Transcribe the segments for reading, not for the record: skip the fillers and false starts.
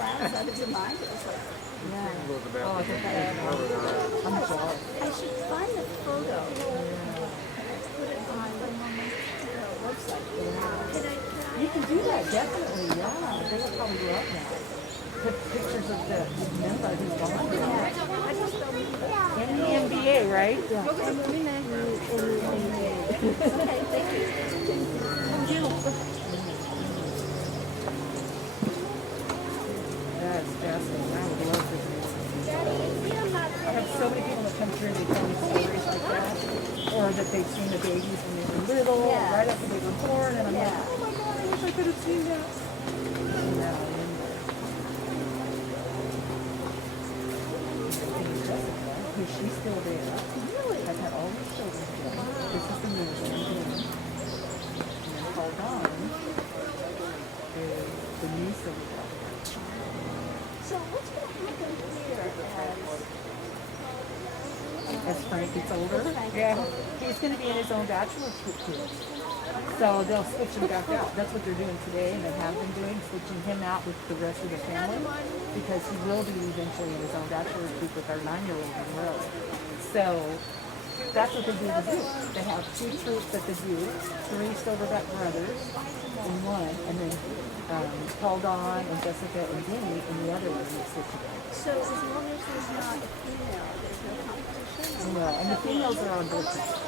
glass out of your mind. It was like, Oh, I think that is I'm sorry. I should find the photo. Put it on my website. You can do that, definitely, yeah. They would probably love that. Put pictures of the Memba who's gone. In the NBA, right? Yeah. Okay, thank you. That's fascinating. I would love this. I have so many people that come through and they tell me stories like that. Or that they've seen the babies when they were little, right after they were born, and I'm like, oh my God, I wish I could have seen that. She's still there. Really? I've had all these children together. This is the newest one. And then called Donn is the new Silverback. So what's going to happen here As Frank gets older? Yeah. He's going to be in his own bachelor too. So they'll switch him back out. That's what they're doing today, and they have been doing, switching him out with the rest of the family, because he will be eventually in his own bachelor group with our 9-year-old Monroe. So that's what they do to do. They have 2 troops that they do, 3 Silverback brothers in one, and then Paul, Donn, and Jessica, and Denny, and the other one they switch again. So as long as there's not a female, there's no competition? No, and the females are on both sides.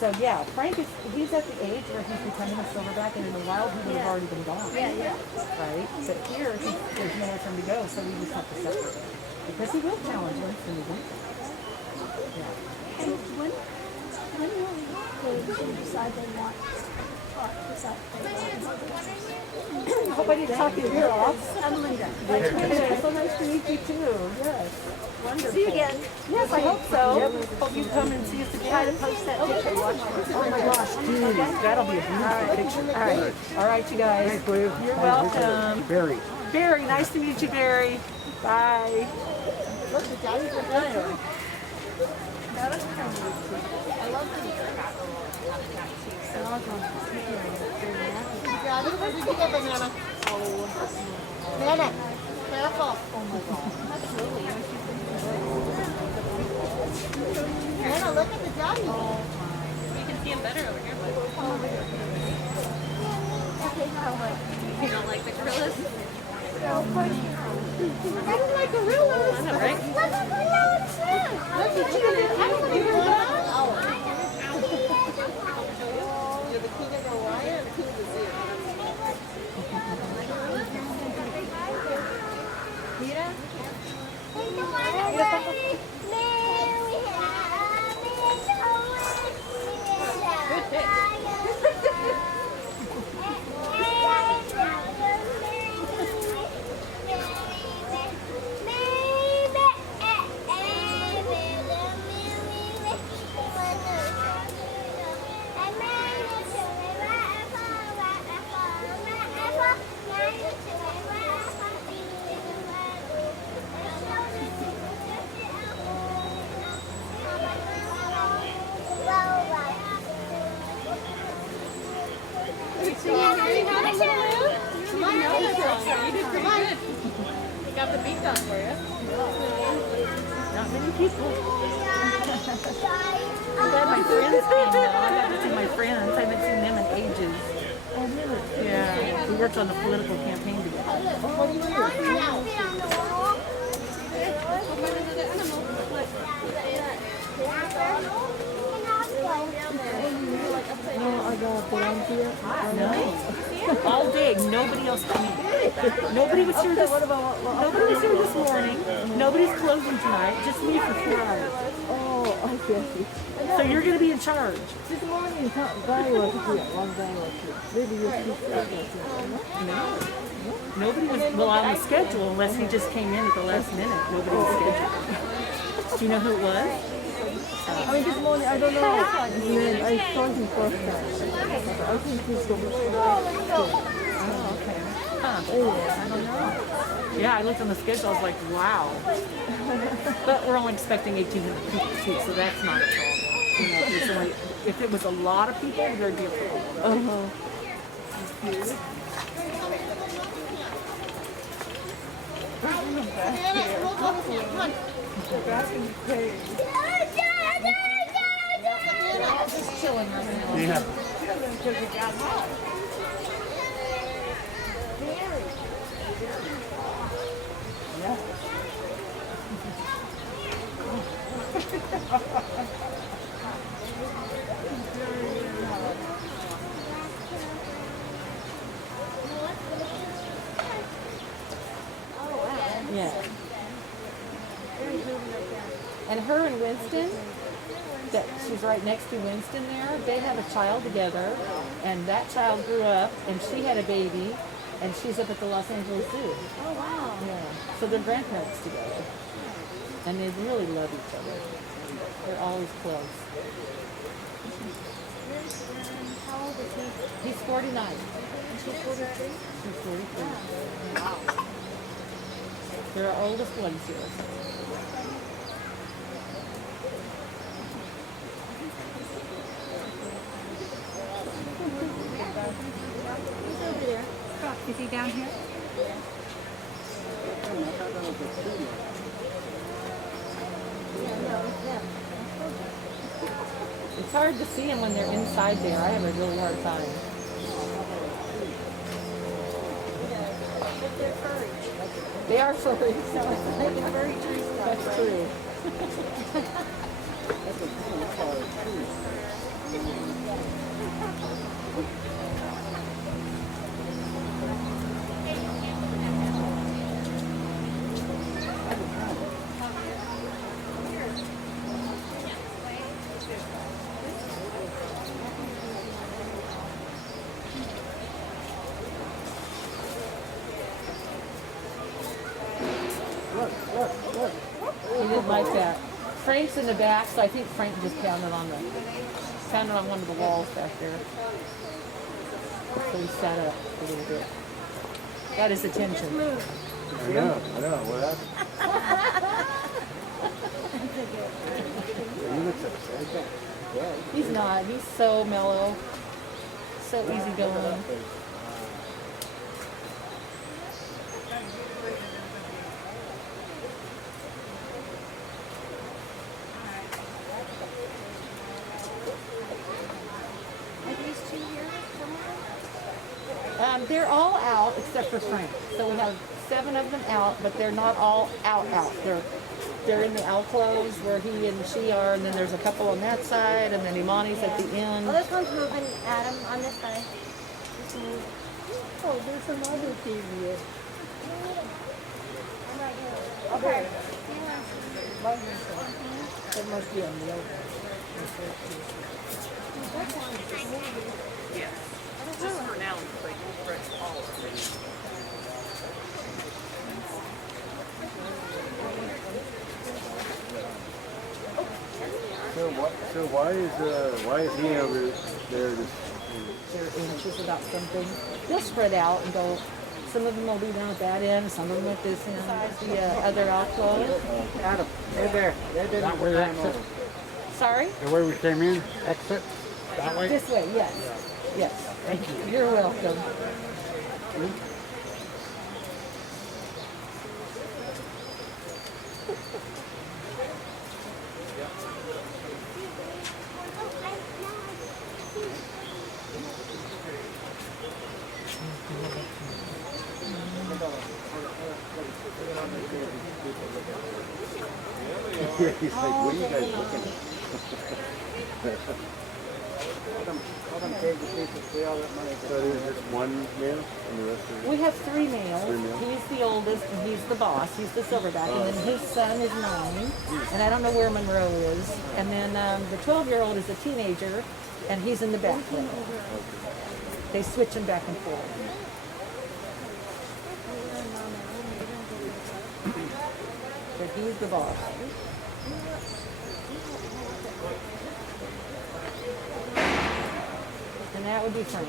So yeah, Frank he's at the age where he's becoming a Silverback, and in the wild he would have already been gone. Yeah. Right? But here there's nowhere for him to go, so we just have to separate him. Because he will challenge Winston again. Yeah. And when will they decide they want I hope I didn't talk your ear off. I'm Linda. So nice to meet you too. Yes. Wonderful. See you again. Yes, I hope so. Hope you come and see us again. Try to post that picture. Oh my gosh, dude. That'll be a beautiful picture. All right. All right, you guys. You're welcome. Barry. Barry, nice to meet you, Barry. Bye. Look, the daddy's a good. I love the Daddy, where did you get banana? Banana. Careful. Oh my God. That's really Nana, look at the daddy. You can see him better over here, but you don't like the gorillas? I don't like gorillas. I know, right? Look at gorillas. Look at you. I don't like gorillas. You're the king of Hawaii and king of the zoo. Got the beat done for you. Not many people. I'm glad my friends came though. I got to see my friends. I haven't seen them in ages. Oh, really? Yeah. We worked on the political campaign together. No, I got volunteer. No. All day. Nobody else came in. Nobody was here this morning. Nobody's closing tonight. Just me for 4 hours. Oh, I see. So you're going to be in charge. This morning, guy was here. One guy was here. Maybe your sister was here. No. Nobody was on the schedule unless he just came in at the last minute. Nobody was scheduled. Do you know who it was? I mean, this morning, I don't know his name. I saw him first time. I think he's the Oh, okay. Huh. I don't know. Yeah, I looked on the schedule. I was like, wow. But we're only expecting 1,800 people too, so that's not a problem. You know, if it was a lot of people, there'd be a problem. Hold on a second. Come on. That's gonna be crazy. They're all just chilling right now. Yeah. Because it got hot. Yeah. Yeah. And her and Winston, that she's right next to Winston there, they have a child together, and that child grew up, and she had a baby, and she's up at the Los Angeles Zoo. Oh, wow. Yeah. So they're grandparents together. And they really love each other. They're always close. How old is he? He's 49. And she's 43? She's 43. Wow. They're our oldest ones here. He's over there. Is he down here? It's hard to see them when they're inside there. I have a really hard time. But they're furry. They are furry. They can furry tree stuff. That's true. He didn't like that. Frank's in the back, so I think Frank just pounded on one of the walls back there. So he sat up a little bit. Got his attention. I know. What happened? He looks upset. He's not. He's so mellow, so easygoing. Are these two here somewhere? They're all out except for Frank. So we have 7 of them out, but they're not all out. They're in the alcoves where he and she are, and then there's a couple on that side, and then Imani's at the end. Oh, this one's moving, Adam, on this side. Just move. Oh, there's another TV. I'm right here. Okay. Yeah. That must be on the other. This one's moving. Just for now, it's like Brett's taller. So why is he over there? They're anxious about something. They'll spread out and go. Some of them will be down at that end, some of them at this end. The other alcove. Adam, right there. That way exit. Sorry? The way we came in, exit. That way. This way, yes. Yes. Thank you. You're welcome. He's like, what are you guys looking at? So there's just one male and the rest are... We have 3 males. 3 males? He's the oldest and he's the boss. He's the silverback. And then his son is 9. And I don't know where Monroe is. And then the 12-year-old is a teenager and he's in the back row. They switch him back and forth. But he's the boss. And that would be Frank.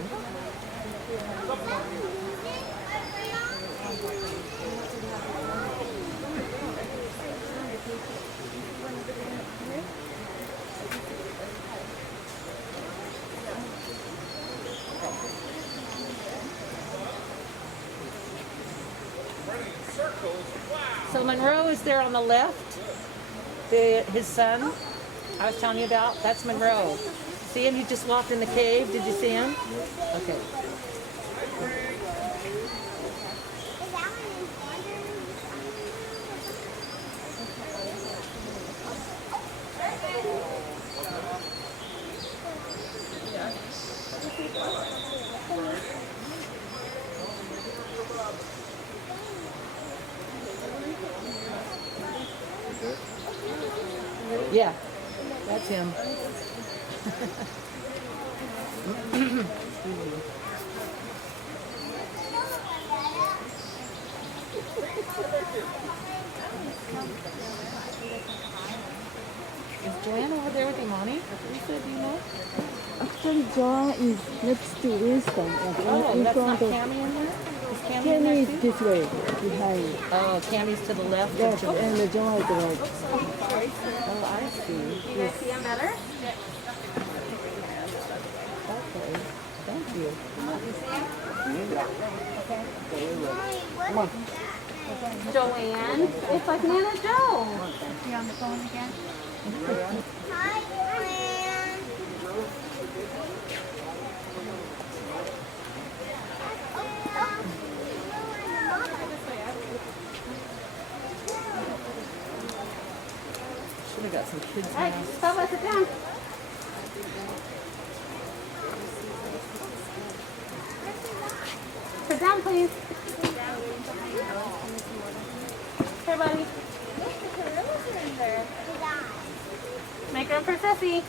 So Monroe is there on the left. His son I was telling you about, that's Monroe. See him? He just walked in the cave. Did you see him? Okay. Yeah, that's him. Is Joanne over there with Imani? Lisa, do you know? Actually, Joanne is next to Winston, Oh, in that's not front of. Cammy in there? Is Cammy in Kenny there is too? this way, behind. Oh, Cammy's to the left of Yes, Joanne. and Joanne is right. Oh, I see. You guys see him better? Okay, thank you. Joanne. It's like Nana Joe. You on the phone again? Should have got some kids' Hey, masks. stop, sit down. Sit down, please. Here, buddy. Make room for Sissy.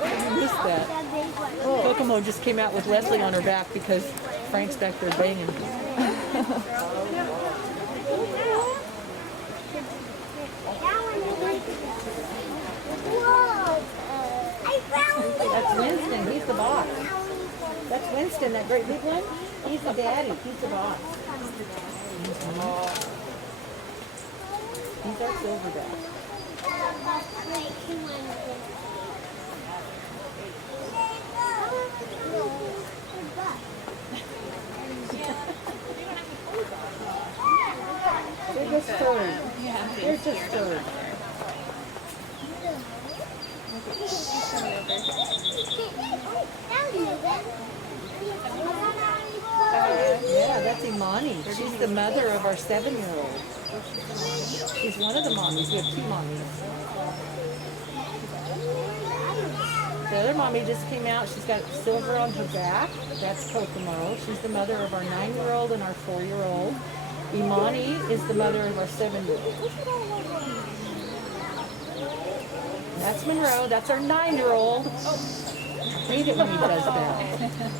I missed that. Kokamo just came out with Leslie on her back because Frank's back there banging. That's Winston. He's the boss. That's Winston, that great big one. He's the daddy. He's the boss. He's our silverback. They're just stirred. They're just stirred. Yeah, that's Imani. She's the mother of our 7-year-old. She's one of the mommies. We have 2 mommies. The other mommy just came out. She's got silver on her back. That's Kokamo. She's the mother of our 9-year-old and our 4-year-old. Imani is the mother of our 7-year-old. That's Monroe. That's our 9-year-old. I hate it when he does that.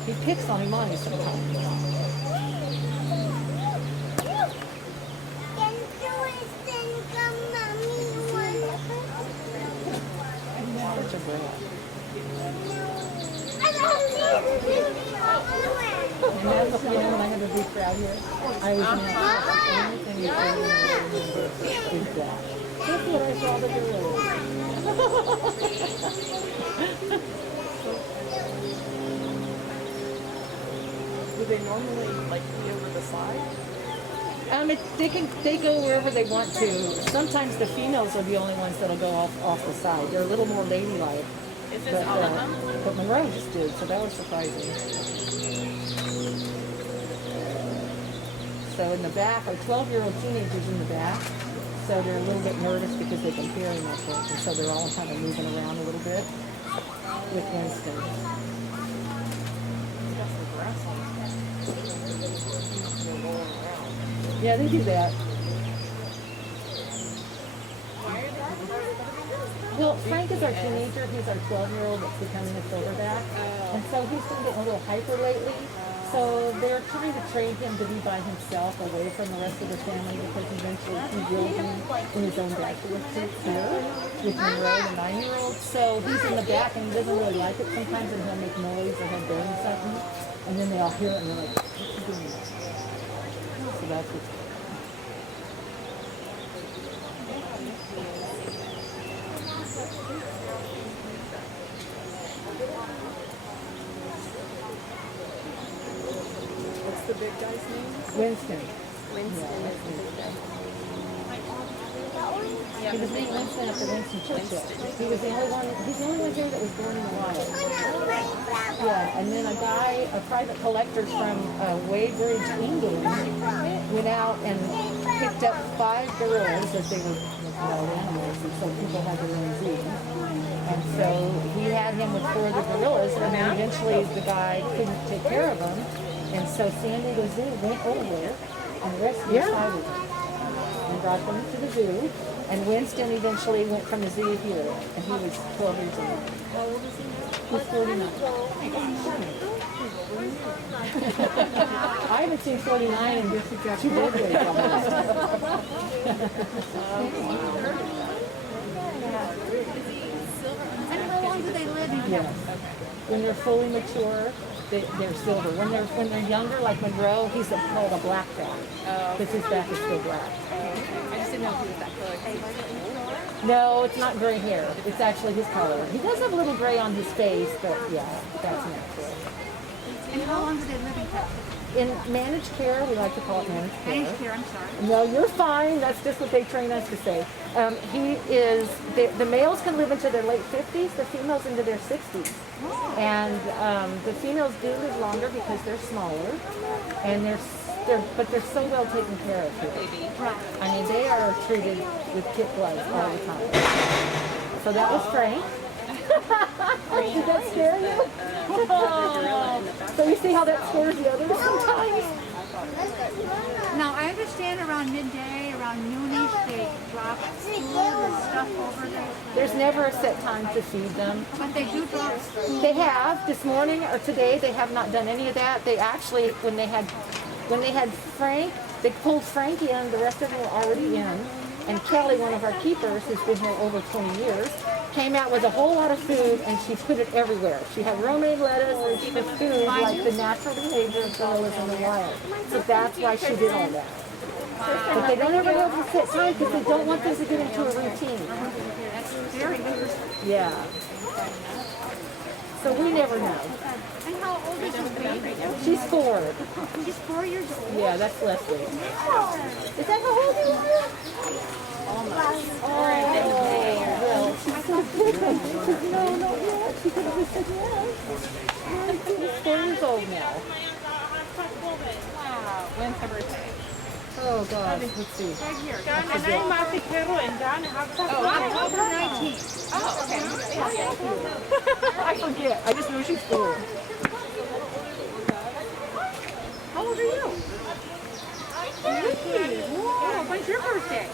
He picks on Imani sometimes. Such a brat. And that's the feeling when I had a big crowd here. I was in that anything you can remember is that. That's what I saw the girls. Do they normally like be over the side? They go wherever they want to. Sometimes the females are the only ones that'll go off the side. They're a little more ladylike. Is this all of them? But Monroe just did, so that was surprising. So in the back, our 12-year-old teenagers in the back. So they're a little bit nervous because they've been hearing that thing, and so they're all kind of moving around a little bit with Winston. Yeah, they do that. Well, Frank is our teenager. He's our 12-year-old that's becoming a silverback. And so he's been getting a little hyper lately. So they're trying to train him to be by himself away from the rest of the family because eventually he will be in his own bachelor suit here with Monroe, the 9-year-old. So he's in the back and he doesn't really like it sometimes, and he'll make noise or he'll burn something. And then they all hear it and they're like, what's he doing? So that's what's What's the big guy's name? Winston. Winston is the big guy. He was named Winston after Winston Churchill. He was the only one. He's the only one here that was born in the wild. Yeah, and then a guy, a private collector from Weybridge, England, went out and picked up 5 gorillas as they were wild animals, and so people had their own zoos. And so he had him with 4 of the gorillas, and then eventually the guy couldn't take care of them, and so San Diego Zoo went over and rescued 5 of them and brought them to the zoo. And Winston eventually went from the zoo here, and he was 12 years old. How old is he now? He's 49. I haven't seen 49 in just 2 decades almost. And how long do they live in? Yes. When they're fully mature, they're silver. When they're younger, like Monroe, he's called a black back because his back is still black. I just didn't know if he was that color. No, it's not gray hair. It's actually his color. He does have a little gray on his face, but yeah, that's natural. And how long do they live in captivity? In managed care, we like to call it managed care. Managed care, I'm sorry. No, you're fine. That's just what they train us to say. He is, the males can live into their late 50s, the females into their 60s. And the females do live longer because they're smaller, and but they're so well taken care of here. I mean, they are treated with kid gloves all the time. So that was Frank. Did that scare you? So you see how that scares the others sometimes? Now, I understand around midday, around noonish, they drop food and stuff over there. There's never a set time to feed them. But they do drop food. They have this morning or today. They have not done any of that. They actually, when they had Frank, they pulled Frank in. The rest of them were already in. And Kelly, one of our keepers, who's been here over 20 years, came out with a whole lot of food, and she put it everywhere. She had romaine lettuce and she put food like the natural behavior of gorillas in the wild. So that's why she did all that. But they don't ever have to set time because they don't want them to get into a routine. That's very interesting. Yeah. So we never know. And how old is your baby? She's 4. She's 4 years old. Yeah, that's Leslie. Is that how old you are? Almost. Oh, well, she's so different. She said, no, not yet. She could have just said yes. She's 4 years old now. Wow. When's her birthday? Oh, God. Let's see. Don, and I'm Martha Pierrot, and Don, October 19th. Oh, okay. I forget. I just know she's 4. How old are you? Wow, when's your birthday?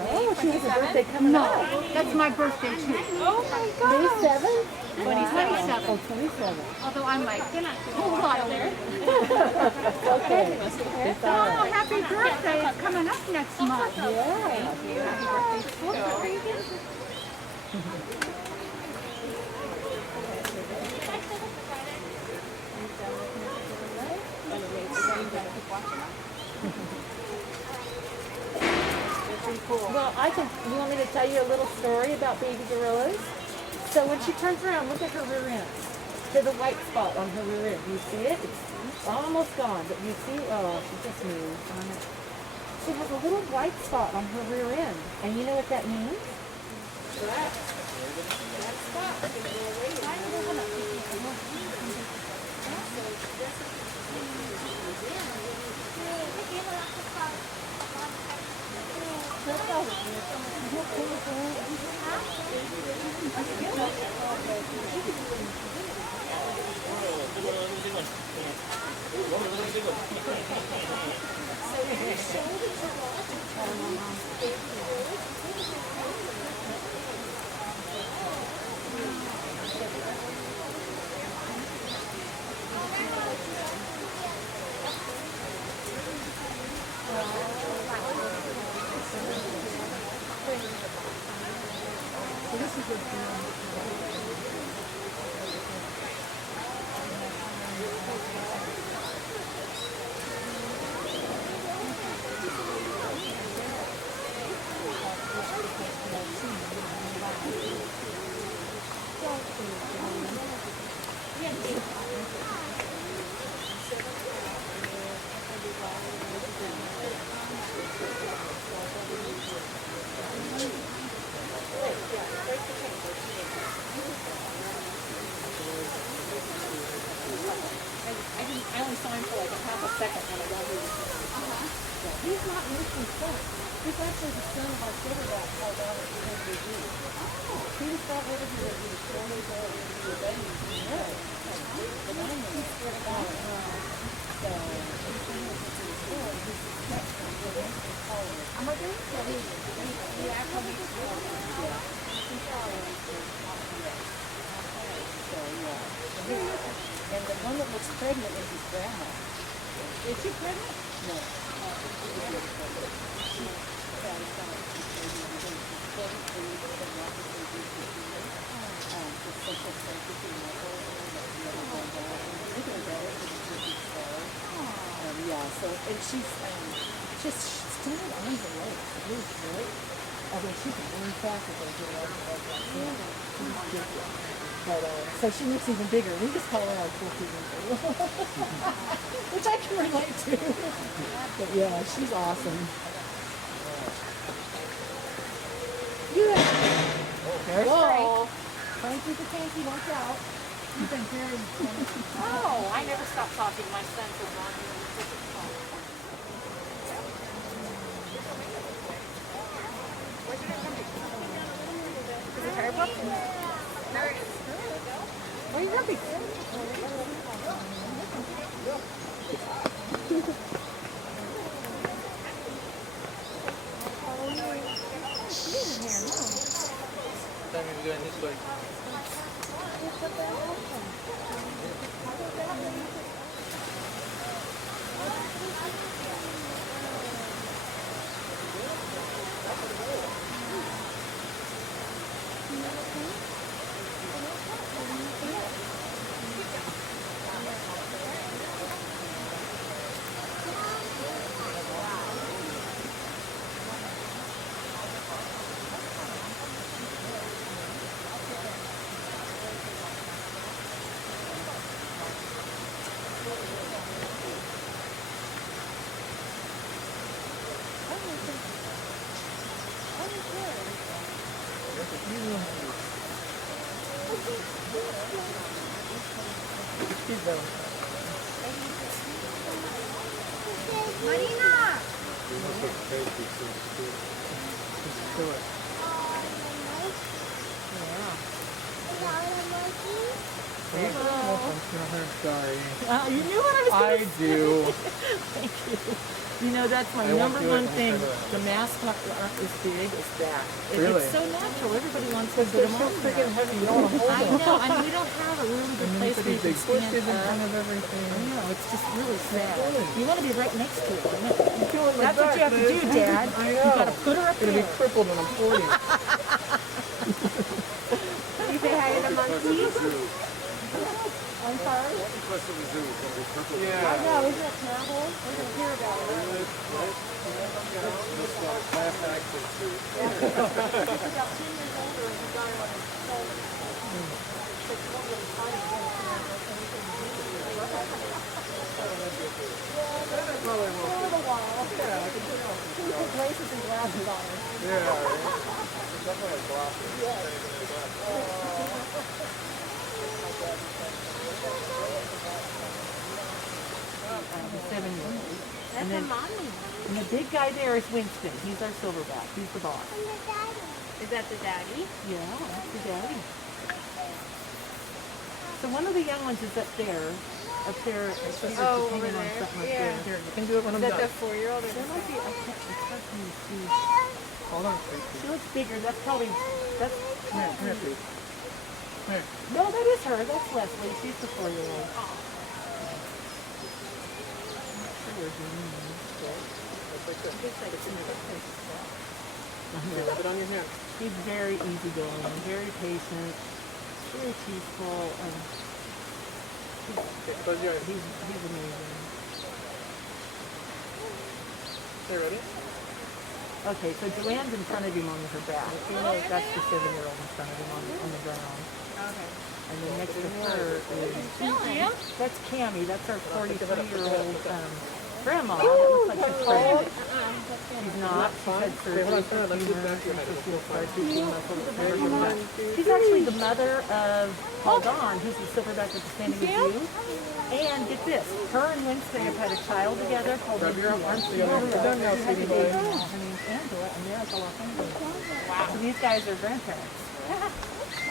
Oh, she has a birthday coming up. That's my birthday too. Oh my God. May 7th? 27. Oh, 27. Although I'm like, hold on there. Okay. It's all Oh, right. happy birthday. It's coming up next month. Yeah. Well, you want me to tell you a little story about baby gorillas? So when she turns around, look at her rear end. There's a white spot on her rear end. Do you see it? It's almost gone, but you see, oh, she just moved on it. She has a little white spot on her rear end. And you know what that means? I only saw him for like a half a second when I got here this morning. So he's not Winston's son. He's actually the son of our silverback called Donn at the NBG. He was brought over here when he was 4 years old and he was a baby. No. But I know he's scared of God. So he's been here since he was 4 and he's successful. So Winston's calling him. So he actually is born. Yeah. He's calling him. So yeah. And the one that looks pregnant is his grandma. Is she pregnant? No. Yeah, so, and she's just still on the legs. Really great. Although she can lean fast if they get over like but, so she looks even bigger. We just call her our cookie, which I can relate to. But yeah, she's awesome. Yeah. Whoa. Trying to keep the tanky, watch out. You've been very Oh, I never stop talking. My son was on here. Is it her book? There it is. Where are you going? That means we're going this way. Marina! Sorry. You knew what I was going to say. do. Thank you. You know, that's my I won't number do it. one I won't thing. try that. The mascot is big, is that. Really? It's so natural. Everybody wants to put They're them so on freaking there. heavy. You don't want to hold I them. know, and we don't have a really good place where you Big can stand bushes in front up. of everything. I know, it's just really sad. You want to be right next to it, you know? I'm feeling my That's what you back, have to do, man. Dad. I You know. got to put her up I'm going to be there. crippled when I'm 40. You say hi to the monkeys? I'm sorry? Yeah. I know, isn't that terrible? We're going to hear about it. He's about 10 years older and he got it on his shoulder. So it's one of those fighting for a little while. He put braces and glasses on her. Yeah, right. Definitely a glasses. The 7-year-old. That's a mommy. And the big guy there is Winston. He's our silverback. He's the boss. Is that the daddy? Yeah, that's the daddy. So one of the young ones is up there. Up there. She's just Oh, hanging over on there? something up Yeah. there. Here, you can do it when I'm Is that done. the 4-year-old or There the might be, I can't, it's hard for me to see. Hold on, please. She looks bigger. That's probably, that's, Come here, please. Come here. no, that is her. That's Leslie. She's the 4-year-old. Rub it on your hand. He's very easygoing, very patient, very peaceful, and Okay, close your eyes. he's amazing. Okay, ready? Okay, so Joanne's in front of him on her back. That's the 7-year-old in front of him on the ground. Okay. And then next to her is, that's Cammy. That's our 43-year-old grandma. That looks like she's pregnant. She's not. She's had surgery. Hold on, turn around. Let me look back your head. She'll start to see muscle. She's actually the mother of Donn, who's the silverback with the standing with you. And get this, her and Winston have had a child together called Grab your arms Kimba. together. We're done now, She had a sweetie baby. boy. Her name's Angela, and they're at the Los Angeles. Wow. So these guys are grandparents.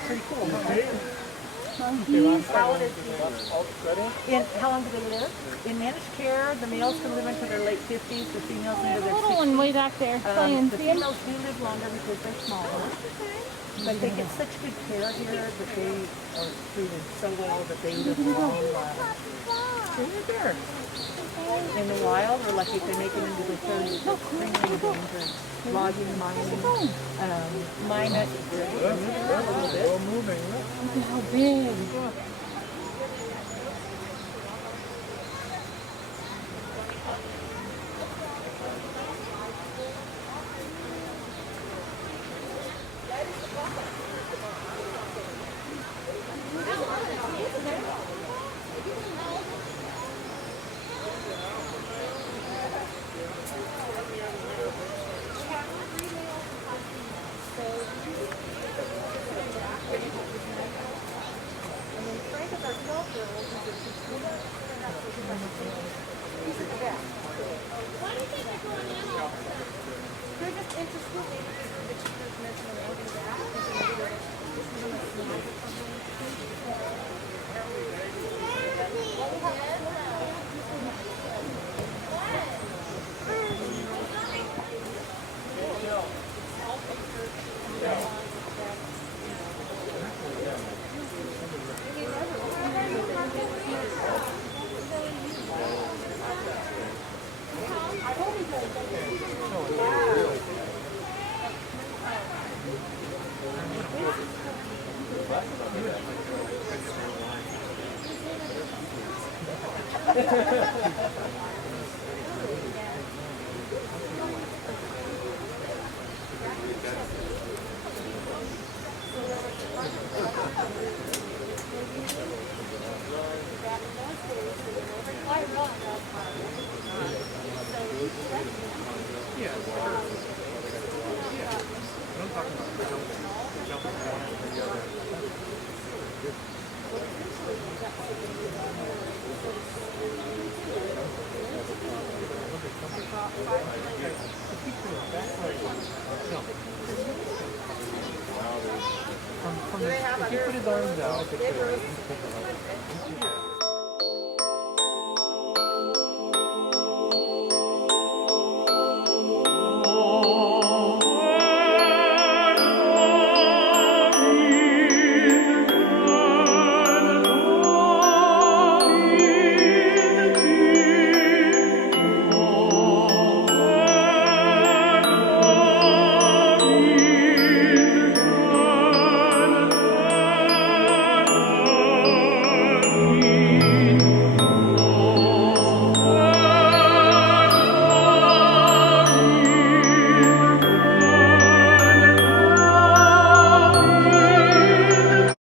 Pretty cool, huh? How old is he? How long do they live? In managed care, the males can live into their late 50s, the females into their 60s. Little one way back there playing. The females do live longer because they're smaller. But they get such good care here that they are treated so well that they live long lives. Right there. In the wild, we're lucky if they make it into the 30s. It's extremely dangerous. Logging, mining. Mine us a little bit. Moving. Look how big. If you put his arms out,